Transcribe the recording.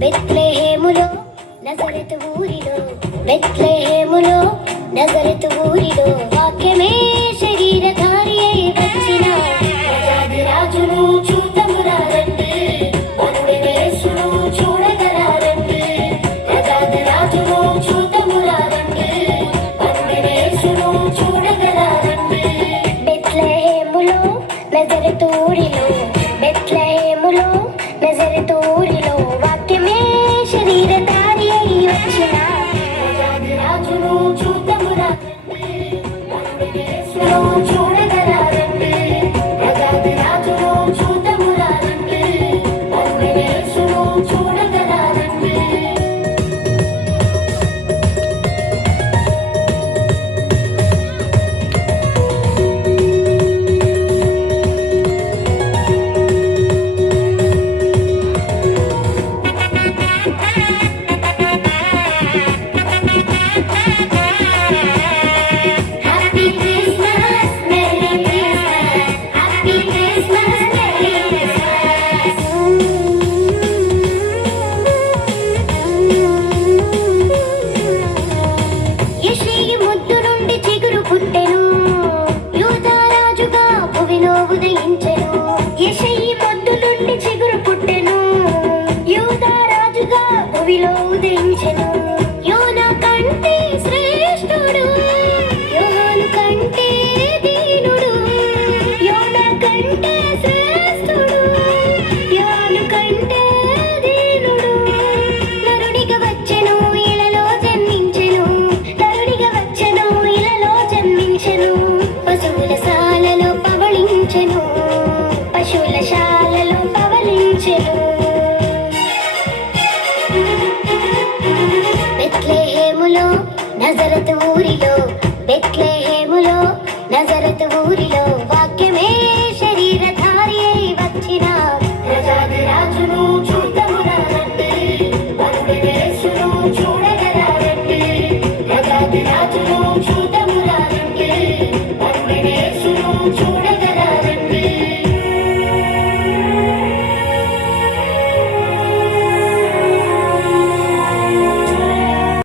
బెత్లెహేములో నజరెతు ఊరిలో బెత్లెహేములో నజరెతు ఊరిలో వాక్యమే శరీరధారి అయి వచ్చిన రాజును చూతమురారండి యేసును చూడగరారండి రాజును చూతమురారండి యేసును చూడగరారండి బెత్లెహేములో నజరెతు ఊరిలో బెత్లెహేములో నజరెతు ఊరిలో వాక్యమే శరీరధారి అయి వచ్చిన రాజును చూతమురారండి యేసును చూడగరారండి రాజును చూతమురారండి యేసును చూడగరారండి. Happy Christmas, Merry Christmas, Happy Christmas, Merry Christmas. యెషయి ముద్దు నుండి చిగురు పుట్టెను, యూదా రాజుగా భువిలో ఉదయించెను. యెషయి ముద్దు నుండి చిగురు పుట్టెను, యూదా రాజుగా భువిలో ఉదయించెను. యోనా కంటే శ్రేష్ఠుడు, యోహాను కంటే దీనుడు. యోనా కంటే శ్రేష్ఠుడు, యోహాను కంటే దీనుడు. నరుడిగా వచ్చెను, ఇలలో జన్మించెను. నరుడిగా వచ్చెను, ఇలలో జన్మించెను. పశువుల శాలలో పవళించెను, పశువుల శాలలో పవళించెను. బెత్లెహేములో నజరెతు ఊరిలో బెత్లెహేములో నజరెతు ఊరిలో